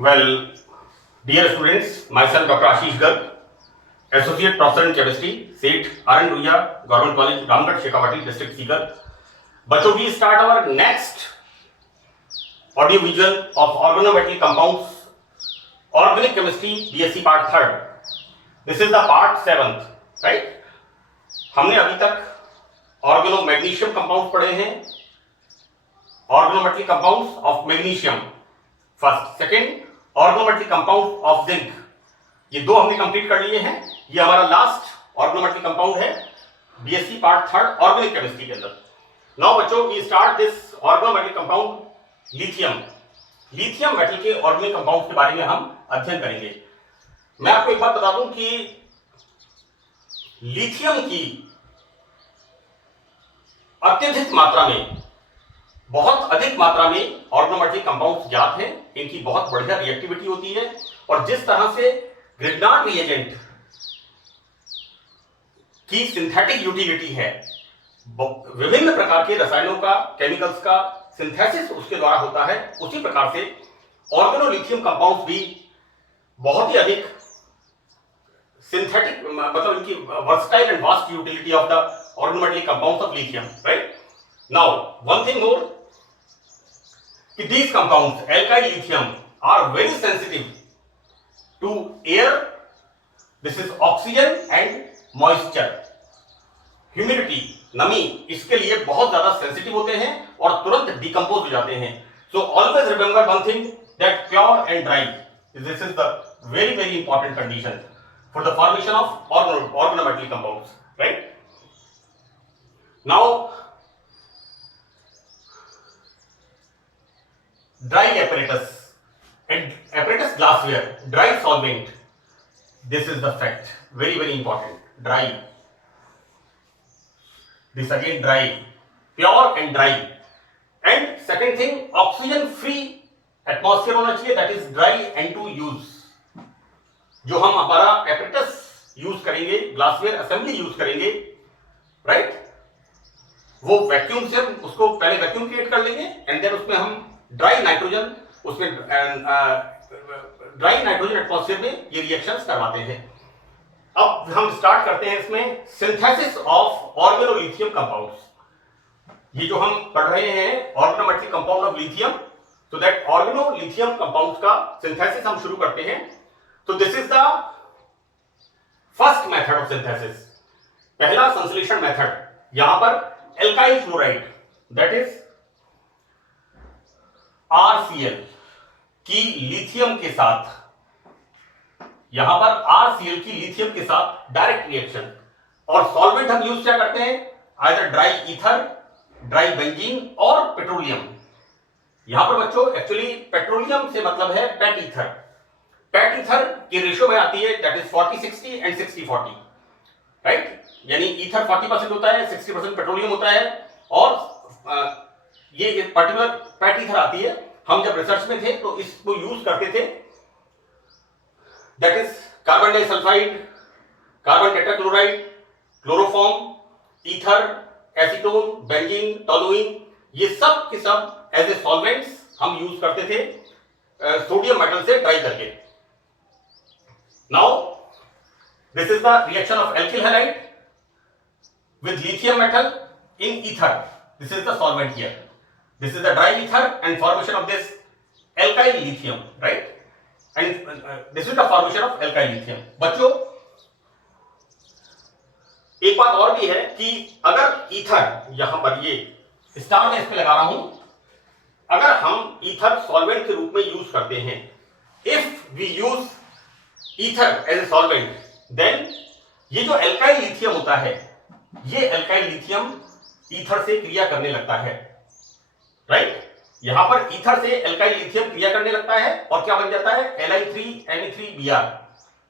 Well, dear students, myself Dr. Ashish Garg, Associate Professor in Chemistry, SET, R.N. Ruia, Government College, Ramgarh, Shekhawati, District Sikar. बच्चों, we start our next audio visual of organometallic compounds, organic chemistry, BSc part 3rd. This is the part 7th, right? हमने अभी तक organomagnesium compounds पढ़े हैं, organometallic compounds of magnesium first, second organometallic compound of zinc. ये दो हमने complete कर लिए हैं. ये हमारा लास्ट organometallic compound है BSc part 3rd organic chemistry के अंदर. नाउ बच्चों, we start this organometallic compound lithium. Lithium metal के ऑर्गेनिक कंपाउंड के बारे में हम अध्ययन करेंगे. मैं आपको एक बात बता दूं कि लिथियम की अत्यधिक मात्रा में, बहुत अधिक मात्रा में ऑर्गेनोमेटलिक कंपाउंड्स ज्ञात हैं. इनकी बहुत बढ़िया रिएक्टिविटी होती है और जिस तरह से ग्रिग्नार्ड रिएजेंट की सिंथेटिक यूटिलिटी है, विभिन्न प्रकार के रसायनों का, केमिकल्स का सिंथेसिस उसके द्वारा होता है, उसी प्रकार से ऑर्गेनोलिथियम कंपाउंड्स भी बहुत ही अधिक सिंथेटिक, मतलब इनकी versatile and vast utility of the organometallic compounds of lithium, right? Now one thing more, कि these compounds, alkyl lithium, are very sensitive to air, this is oxygen and moisture, humidity, नमी, इसके लिए बहुत ज्यादा sensitive होते हैं और तुरंत डिकम्पोज हो जाते हैं. So always remember one thing, that pure and dry, this is the very very important condition for the formation of organometallic compounds, right? Now dry apparatus and apparatus glassware, dry solvent, this is the fact, very very important. Dry, this again dry, pure and dry. And second thing, oxygen free atmosphere होना चाहिए, that is dry and to use. जो हम हमारा apparatus use करेंगे, glassware assembly use करेंगे, right? वो vacuum से हम उसको पहले वैक्यूम क्रिएट कर लेंगे एंड देन उसमें हम ड्राई नाइट्रोजन, उसमें ड्राई नाइट्रोजन एटमॉस्फेयर में ये रिएक्शंस करवाते हैं. अब हम स्टार्ट करते हैं इसमें सिंथेसिस ऑफ ऑर्गेनोलिथियम कंपाउंड्स. ये जो हम पढ़ रहे हैं ऑर्गेनोमेटलिक कंपाउंड ऑफ लिथियम, तो दैट ऑर्गेनोलिथियम कंपाउंड्स का सिंथेसिस हम शुरू करते हैं. तो this is the first method of synthesis, पहला संश्लेषण मेथड. यहां पर alkyl chloride, that is RCl की लिथियम के साथ, यहां पर RCl की लिथियम के साथ डायरेक्ट रिएक्शन, और सॉल्वेंट हम यूज क्या करते हैं, either dry ether, dry benzene और पेट्रोलियम. यहां पर बच्चों एक्चुअली पेट्रोलियम से मतलब है पेट ईथर. पेट ईथर की रेशियो में आती है, दैट इज 40-60 एंड 60-40, राइट? यानी ईथर 40% होता है, 60% पेट्रोलियम होता है. और ये पर्टिकुलर पेट ईथर आती है. हम जब रिसर्च में थे तो इसको यूज करते थे, that is carbon disulphide, carbon tetrachloride, chloroform, ether, acetone, benzene, toluene, ये सब के सब एज ए सॉल्वेंट्स हम यूज करते थे सोडियम मेटल से ड्राई करके. Now this is the reaction of alkyl halide with lithium metal in ether. This is the solvent here. This is the dry ether and formation of this alkyl lithium, right? And this is the formation of alkyl lithium. बच्चों, एक बात और भी है कि अगर ether, यहां पर ये स्टार में इस पे लगा रहा हूं, अगर हम ईथर सॉल्वेंट के रूप में यूज करते हैं, if we use ether as a solvent, then ये जो एल्काइल लिथियम होता है, ये एल्काइल लिथियम ईथर से क्रिया करने लगता है, राइट? यहां पर ईथर से एल्काइल लिथियम क्रिया करने लगता है और क्या बन जाता है, Li3Me3Br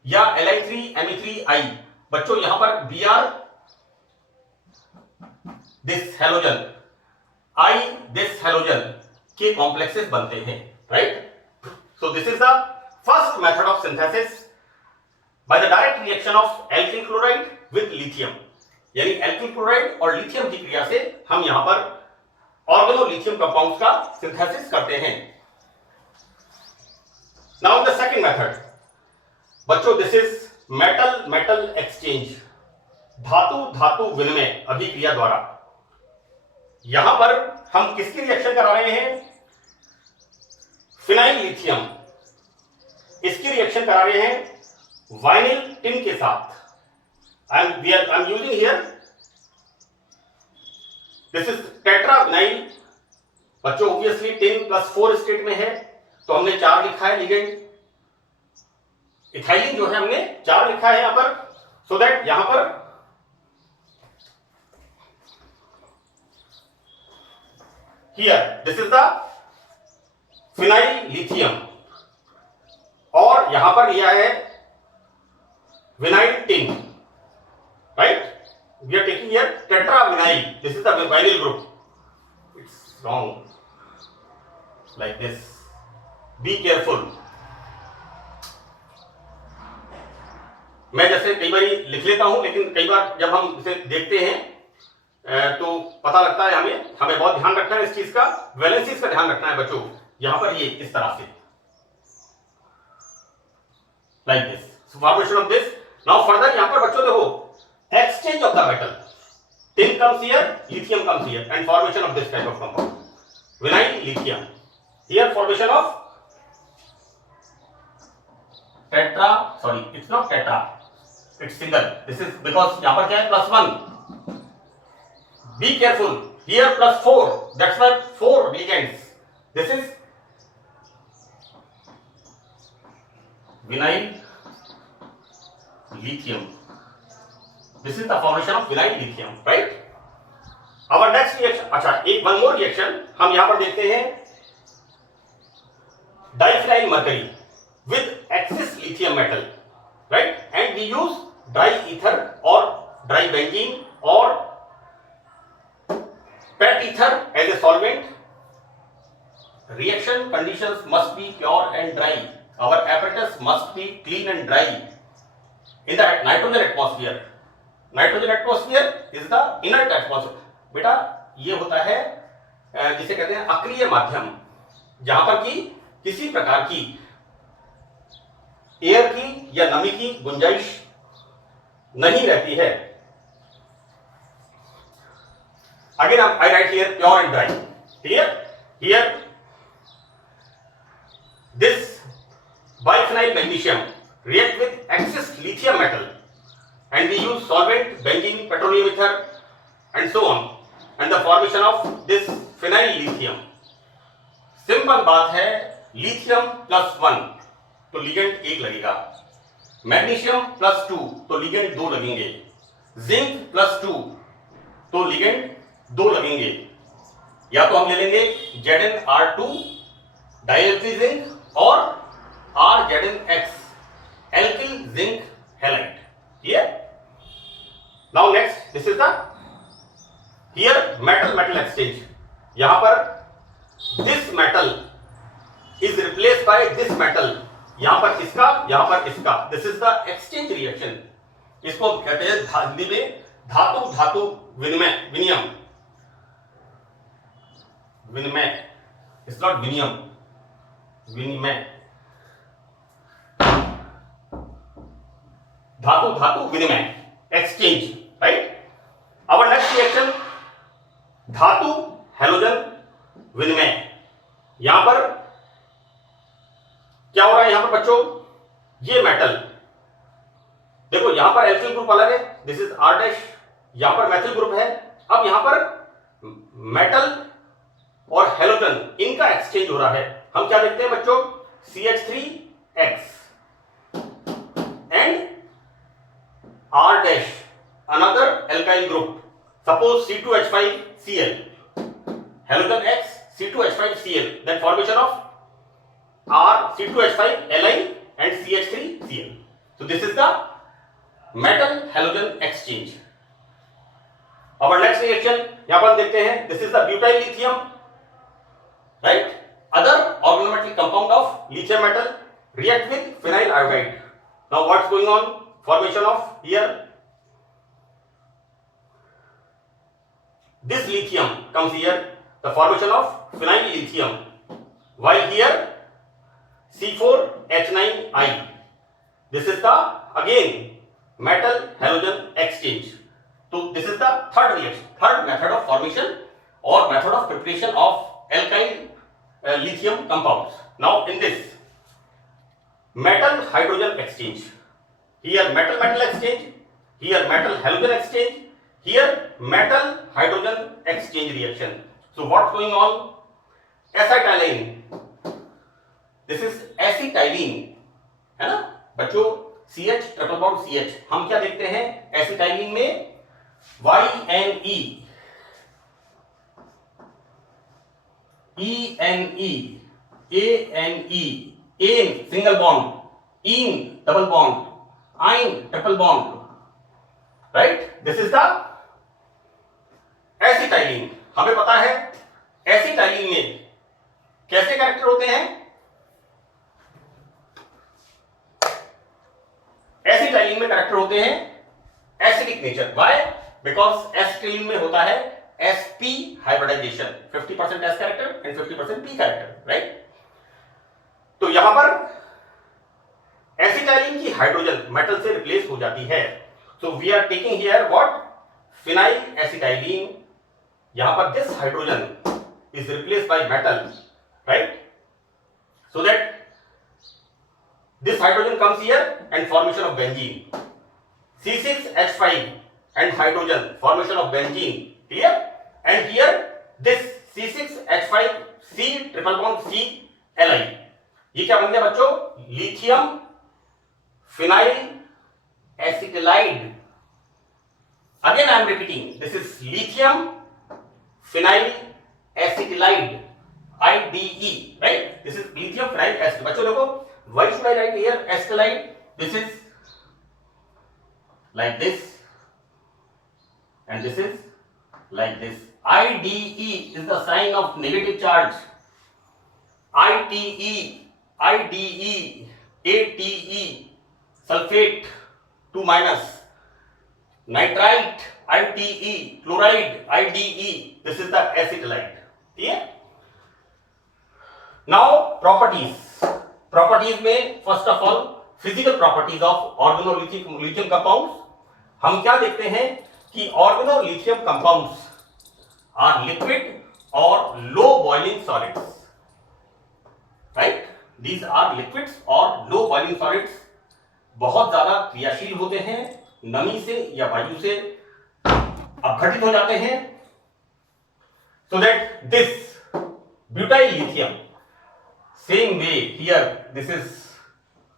या Li3Me3I. बच्चों यहां पर Br this halogen, I this halogen के कॉम्प्लेक्सेस बनते हैं, right? So this is the first method of synthesis by the direct reaction of alkyl chloride with lithium. यानी एल्किल क्लोराइड और लिथियम की क्रिया से हम यहां पर ऑर्गेनोलिथियम कंपाउंड्स का सिंथेसिस करते हैं. नाउ द सेकंड मेथड बच्चों, this is metal metal exchange, धातु धातु विनिमय अभिक्रिया द्वारा। यहां पर हम किसकी रिएक्शन करा रहे हैं? फिनाइल लिथियम, इसकी रिएक्शन करा रहे हैं वाइनिल टिन के साथ। I am using here this is tetra vinyl. बच्चों ऑब्वियसली 10 + 4 स्टेट में है तो हमने 4 लिखा है लिगेंड। इथाइलिन जो है हमने 4 लिखा है यहां पर, सो दैट यहां पर here this is the phenyl lithium, और यहां पर लिया है vinyl tin, right? We are taking here tetra vinyl, this is the vinyl group. It's wrong like this, be careful। मैं जैसे कई बार लिख लेता हूं, लेकिन कई बार जब हम इसे देखते हैं तो पता लगता है हमें बहुत ध्यान रखना है इस चीज का, वैलेंसीज का ध्यान रखना है बच्चों। यहां पर ये इस तरह से like this, formation of this. Now further यहां पर बच्चों देखो exchange of the metal, tin comes here, lithium comes here, and formation of this type of compound vinyl lithium. Here formation of tetra, sorry, it's not tetra, it's single. This is because यहाँ पर क्या है +1. Be careful. Here +4. That's why 4 ligands. This is vinyl lithium. This is the formation of vinyl lithium, right? Our next reaction, अच्छा एक one more reaction हम यहाँ पर देखते हैं diphenyl mercury with excess lithium metal, right? And we use dry ether or dry benzene or PET ether as a solvent. Reaction conditions must be pure and dry. Our apparatus must be clean and dry. In the nitrogen atmosphere, nitrogen atmosphere is the inert atmosphere. बेटा ये होता है जिसे कहते हैं अक्रिय माध्यम, जहां पर कि किसी प्रकार की एयर की या नमी की गुंजाइश नहीं रहती है। Again I right here pure and dry, clear? Here this biphenyl magnesium react with excess lithium metal and we use solvent, benzene, petroleum ether and so on, and the formation of this phenyl lithium। Simple बात है, lithium +1 तो ligand 1 लगेगा, magnesium +2 तो ligand 2 लगेंगे, zinc +2 तो ligand 2 लगेंगे। या तो हम ले लेंगे ZnR2 डाइएल्किल जिंक और RZnX alkyl zinc halide. Clear? Now next this is the here metal metal exchange. यहां पर this metal is replaced by this metal, यहां पर इसका, यहां पर इसका, this is the exchange reaction। इसको कहते हैं हिंदी में धातु धातु विनिमय, विनियम, विनिमय, it's not विनियम, विनिमय, धातु धातु विनिमय, exchange, right? Our next reaction धातु हैलोजन विनिमय। यहां पर क्या हो रहा है? यहां पर बच्चों ये मेटल देखो, यहां पर एल्किल ग्रुप अलग है, दिस इज R डैश, यहां पर मेथिल ग्रुप है। अब यहां पर मेटल और हैलोजन इनका एक्सचेंज हो रहा है। हम क्या देखते हैं बच्चों? CH3X and R dash another alkyl group, suppose C2H5Cl, halogen X C2H5Cl, then formation of R C2H5Li and CH3Cl. So this is the metal halogen exchange। Our next reaction यहां पर देखते हैं, this is the butyl lithium, right? Other organometallic compound of lithium metal react with phenyl iodide। Now what's going on? Formation of here this lithium comes here, the formation of phenyl lithium, while here C4H9I. This is the again metal halogen exchange. So this is the third reaction, third method of formation or method of preparation of alkyl lithium compounds. Now in this metal hydrogen exchange, here metal metal exchange, here metal halogen exchange, here metal hydrogen exchange reaction. So what's going on? Acetylene, this is acetylene, है ना बच्चों? CH triple bond CH, हम क्या देखते हैं acetylene में? YNE, ENE, ANE, AN single bond, ene double bond, yne triple bond, right? This is the acetylene. हमें पता है एसिटाइलिन में कैसे कैरेक्टर होते हैं? एसिटाइलिन में कैरेक्टर होते हैं acidic nature. Why? Because acetylene में होता है sp hybridisation, 50% s character and 50% p character, right? तो यहां पर एसिटाइलिन की हाइड्रोजन मेटल से रिप्लेस हो जाती है. So we are taking here what? Phenyl acetylene. यहां पर this hydrogen is replaced by metal, right? So that this hydrogen comes here and formation of benzene. C6H5 and hydrogen, formation of benzene, clear? And here this C6H5 C triple bond C Li. ये क्या बन गया बच्चों? Lithium phenyl acetylide. Again I am repeating, this is lithium phenyl acetalide, IDE, right? This is lithium phenyl acetalide. बच्चों देखो, why should I write here acetalide? This is like this and this is like this. IDE is the sign of negative charge. ITE, IDE, ATE, sulfate 2 minus, nitrite, ITE, chloride, IDE. This is the acetalide. Yeah. Now properties. Properties में first of all physical properties of organolithium compounds. हम क्या देखते हैं कि organolithium compounds are liquid or low boiling solids. Right? These are liquids or low boiling solids. बहुत ज्यादा क्रियाशील होते हैं, नमी से या वायु से अपघटित हो जाते हैं. So that this butyl lithium, same way here, this is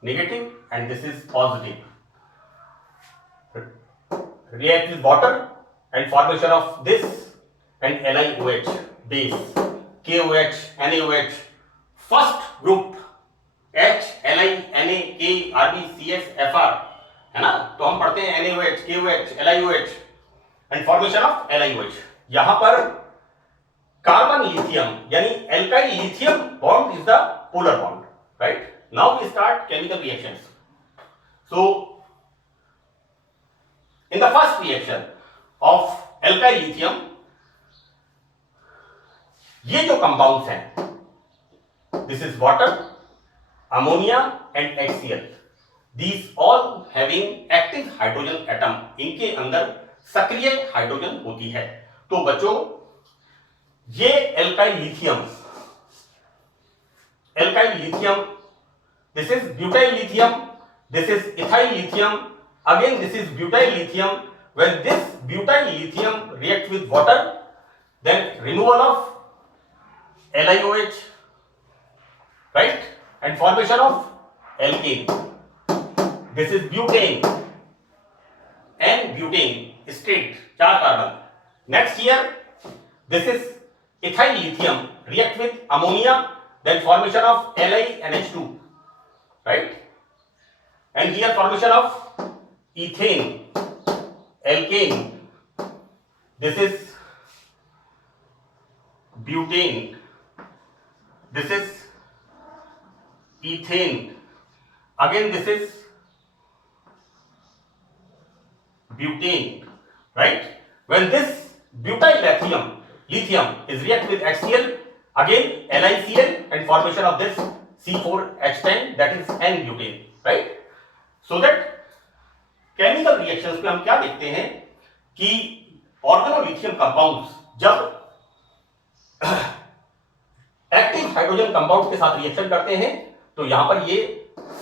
negative and this is positive. React with water and formation of this and LiOH base, KOH, NaOH, first group H, Li, Na, K, Rb, CS, Fr, है ना? तो हम पढ़ते हैं NaOH, KOH, LiOH and formation of LiOH. यहां पर carbon lithium यानी alkyl lithium bond is the polar bond, right? Now we start chemical reactions. So in the first reaction of alkyl lithium, ये जो कंपाउंड्स हैं, this is water, ammonia and HCl. These all having active hydrogen atom. इनके अंदर सक्रिय hydrogen होती है. तो बच्चों ये alkyl lithium, this is butyl lithium, this is ethyl lithium, again this is butyl lithium. When this butyl lithium react with water, then removal of LiOH, right, and formation of alkane. This is butane and butane straight, 4 carbon. Next here, this is ethyl lithium react with ammonia, then formation of LiNH2, right? And here formation of ethane, alkane. This is butane, this is ethane, again this is butane, right? When this butyl lithium is react with HCl, again LiCl and formation of this C4H10 that is N-butane, right? So that chemical reactions में हम क्या देखते हैं कि organolithium compounds जब active hydrogen compound के साथ reaction करते हैं तो यहां पर ये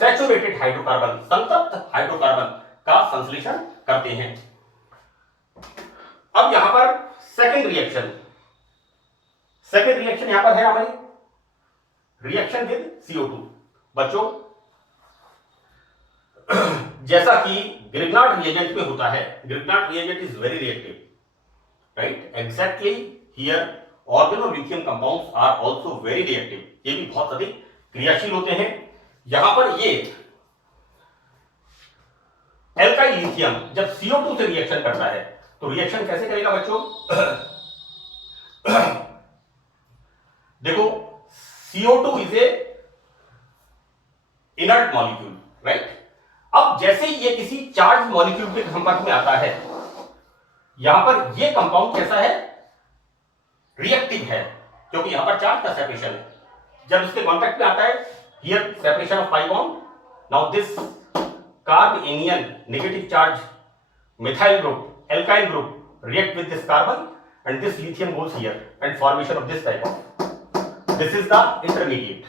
सैचुरेटेड हाइड्रोकार्बन, संतृप्त हाइड्रोकार्बन का संश्लेषण करते हैं। अब यहां पर सेकेंड रिएक्शन यहां पर है हमारी रिएक्शन विद CO2। बच्चों जैसा कि ग्रिग्नार्ड रिएजेंट में होता है, Grignard reagent is very reactive, right? Exactly here organolithium compounds are also very reactive, ये भी बहुत अधिक क्रियाशील होते हैं। यहां पर ये एल्काइल लिथियम जब CO2 से रिएक्शन करता है तो रिएक्शन कैसे करेगा बच्चों? देखो CO2 is a inert molecule, right? अब जैसे ही ये किसी चार्ज मॉलिक्यूल के संपर्क में आता है, यहां पर ये कंपाउंड कैसा है? रिएक्टिव है, क्योंकि यहां पर चार्ज का सेपरेशन है। जब इसके कांटेक्ट में आता है, here separation of pi bond, now this carb anion negative charge methyl group, alkyl group react with this carbon and this lithium goes here and formation of this type of, this is the intermediate,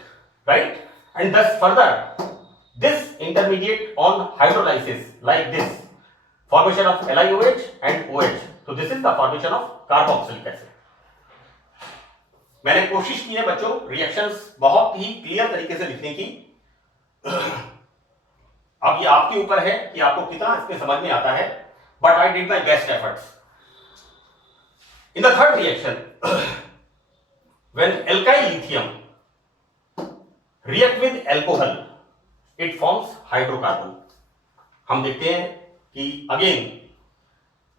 right? And thus further this intermediate on hydrolysis like this formation of LiOH and OH, so this is the formation of carboxylic acid। मैंने कोशिश की है बच्चों reactions बहुत ही clear तरीके से लिखने की। अब ये आपके ऊपर है कि आपको कितना इसमें समझ में आता है, but I did my best efforts. In the third reaction, when alkyl lithium react with alcohol, it forms hydrocarbon। हम देखते हैं कि अगेन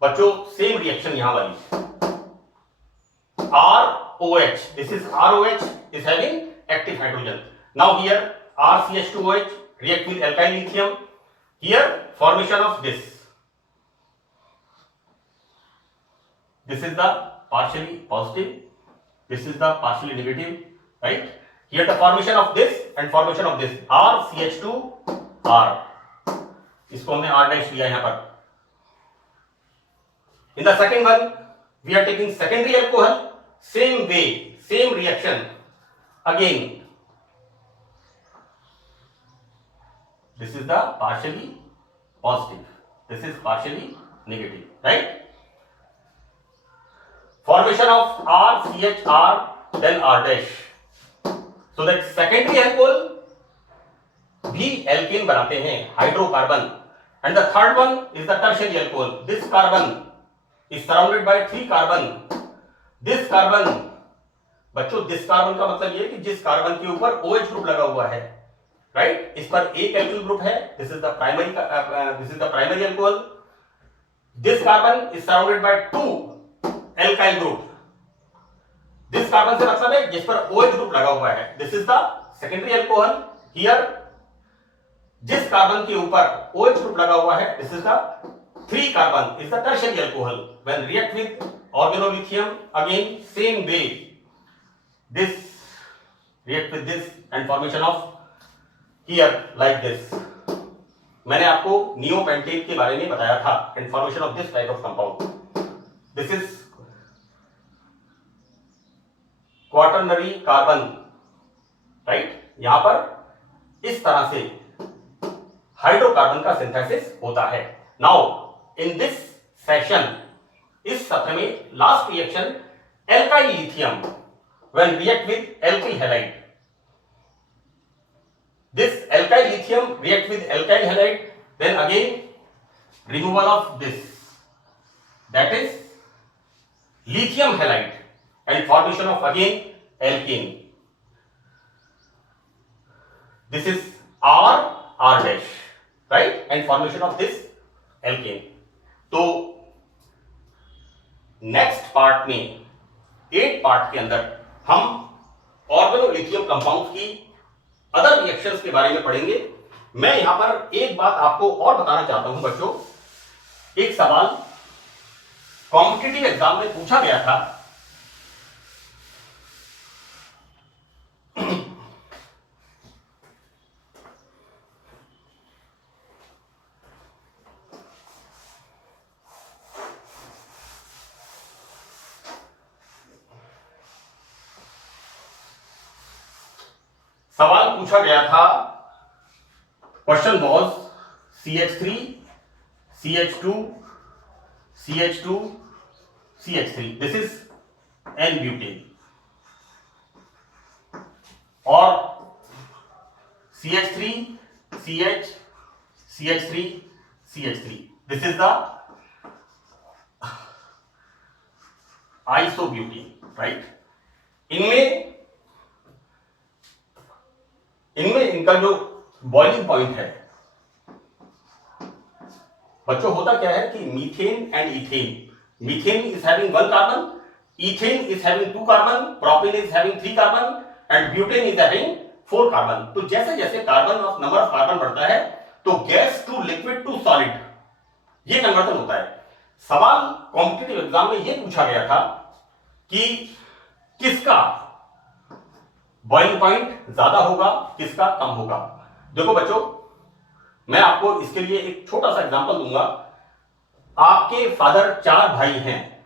बच्चों सेम रिएक्शन यहां वाली ROH, this is ROH is having active hydrogen। Now here RCH2OH react with alkyl lithium, here formation of this is the partially positive, this is the partially negative, right? Here the formation of this and formation of this RCH2R, इसको हमने R dash लिया यहां पर। In the second one we are taking secondary alcohol, same way, same reaction again, this is the partially positive, this is partially negative, right? Formation of RCHR then R dash, so that secondary alcohol भी alkane बनाते हैं hydrocarbon, and the third one is the tertiary alcohol। this carbon is surrounded by 3 carbon, this carbon बच्चों this carbon का मतलब ये कि जिस carbon के ऊपर OH ग्रुप लगा हुआ है, राइट? इस पर एक एल्किल ग्रुप है, this is the primary alcohol, this carbon is surrounded by 2 alkyl group, this carbon से मतलब है जिस पर OH ग्रुप लगा हुआ है, this is the secondary alcohol. Here जिस कार्बन के ऊपर OH ग्रुप लगा हुआ है, this is the 3 carbon is the tertiary alcohol. When react with organolithium again same way, this react with this and formation of here like this. मैंने आपको neopentane के बारे में बताया था and formation of this type of compound, this is quaternary carbon, right? यहां पर इस तरह से हाइड्रोकार्बन का सिंथेसिस होता है। नाउ इन दिस सेशन, इस सत्र में last reaction alkyl lithium when react with alkyl halide, this alkyl lithium react with alkyl halide, then again removal of this, that is lithium halide and formation of again alkane, this is R dash, right? and formation of this alkane। तो next part में 8 part के अंदर हम organolithium compound की other reactions के बारे में पढ़ेंगे। मैं यहां पर एक बात आपको और बताना चाहता हूं बच्चों, एक सवाल कॉम्पिटिटिव एग्जाम में पूछा गया था, सवाल पूछा गया था, question was CH3 CH2 CH2 CH3, this is n butane, और CH3 CH CH3 CH3, this is the isobutane, right. इनमें इनका जो बॉइलिंग पॉइंट है बच्चों, होता क्या है कि methane and ethane, methane is having 1 carbon, ethane is having 2 carbon, propane is having 3 carbon and butane is having 4 carbon. तो जैसे जैसे carbon of number of carbon बढ़ता है तो gas to liquid to solid ये कन्वर्जन होता है। सवाल कॉम्पिटिटिव एग्जाम में ये पूछा गया था कि किसका बॉइलिंग पॉइंट ज्यादा होगा, किसका कम होगा। देखो बच्चों, मैं आपको इसके लिए एक छोटा सा एग्जांपल दूंगा। आपके फादर 4 भाई हैं,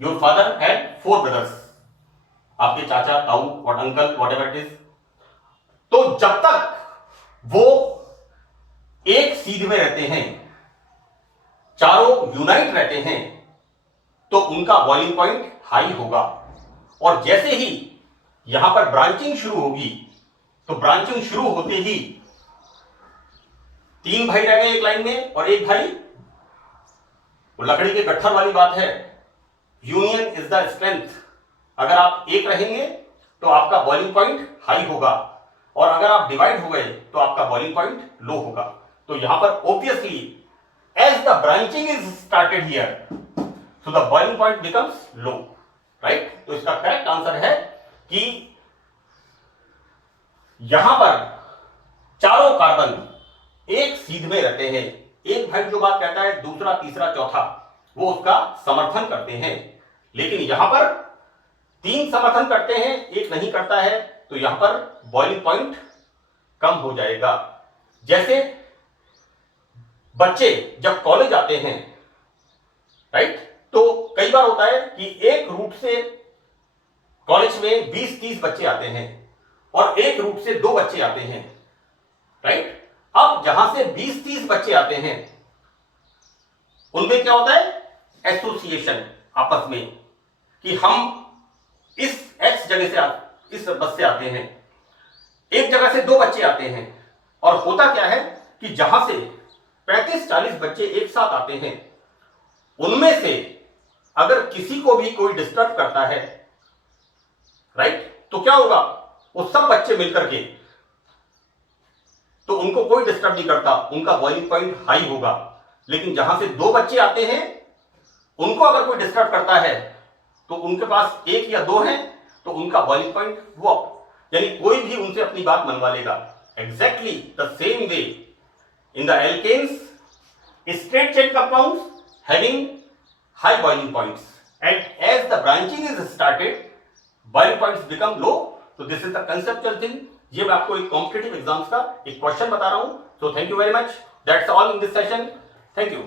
योर फादर हैड 4 ब्रदर्स, आपके चाचा, ताऊ और uncle what ever it is. तो जब तक वो एक सीध में रहते हैं, चारों यूनाइट रहते हैं, तो उनका बॉइलिंग पॉइंट हाई होगा। और जैसे ही यहां पर ब्रांचिंग शुरू होगी, तो ब्रांचिंग शुरू होते ही 3 भाई रह गए एक लाइन में और एक भाई, वो लकड़ी के गट्ठर वाली बात है, यूनियन इज द स्ट्रेंथ। अगर आप एक रहेंगे तो आपका बॉइलिंग पॉइंट हाई होगा, और अगर आप डिवाइड हो गए तो आपका बॉइलिंग पॉइंट लो होगा। तो यहां पर obviously as the branching is started here, so the boiling point becomes low, right. तो इसका करेक्ट आंसर है कि यहां पर चारों कार्बन एक सीध में रहते हैं। एक भाई जो बात कहता है, दूसरा, तीसरा, चौथा वो उसका समर्थन करते हैं, लेकिन यहां पर 3 समर्थन करते हैं, एक नहीं करता है, तो यहां पर बॉइलिंग पॉइंट कम हो जाएगा। जैसे बच्चे जब कॉलेज आते हैं, राइट, तो कई बार होता है कि एक रूट से कॉलेज में 20-30 बच्चे आते हैं और एक रूट से 2 बच्चे आते हैं, राइट। अब जहां से 20-30 बच्चे आते हैं उनमें क्या होता है, एसोसिएशन आपस में, कि हम इस एक्स जगह से इस बस से आते हैं, एक जगह से 2 बच्चे आते हैं, और होता क्या है कि जहां से 35-40 बच्चे एक साथ आते हैं, उनमें से अगर किसी को भी कोई डिस्टर्ब करता है, राइट, तो क्या होगा, वो सब बच्चे मिलकर के, तो उनको कोई डिस्टर्ब नहीं करता, उनका बॉइलिंग पॉइंट हाई होगा। लेकिन जहां से 2 बच्चे आते हैं, उनको अगर कोई डिस्टर्ब करता है, तो उनके पास 1 या 2 हैं, तो उनका बॉइलिंग पॉइंट वो, यानी कोई भी उनसे अपनी बात मनवा लेगा। Exactly the same way in the alkanes, straight chain compounds having high boiling points, and as the branching is started, boiling points become low. So this is the conceptual thing. ये मैं आपको एक कॉम्पिटिटिव एग्जाम्स का एक question बता रहा हूं. So thank you very much. That's all in this session. Thank you.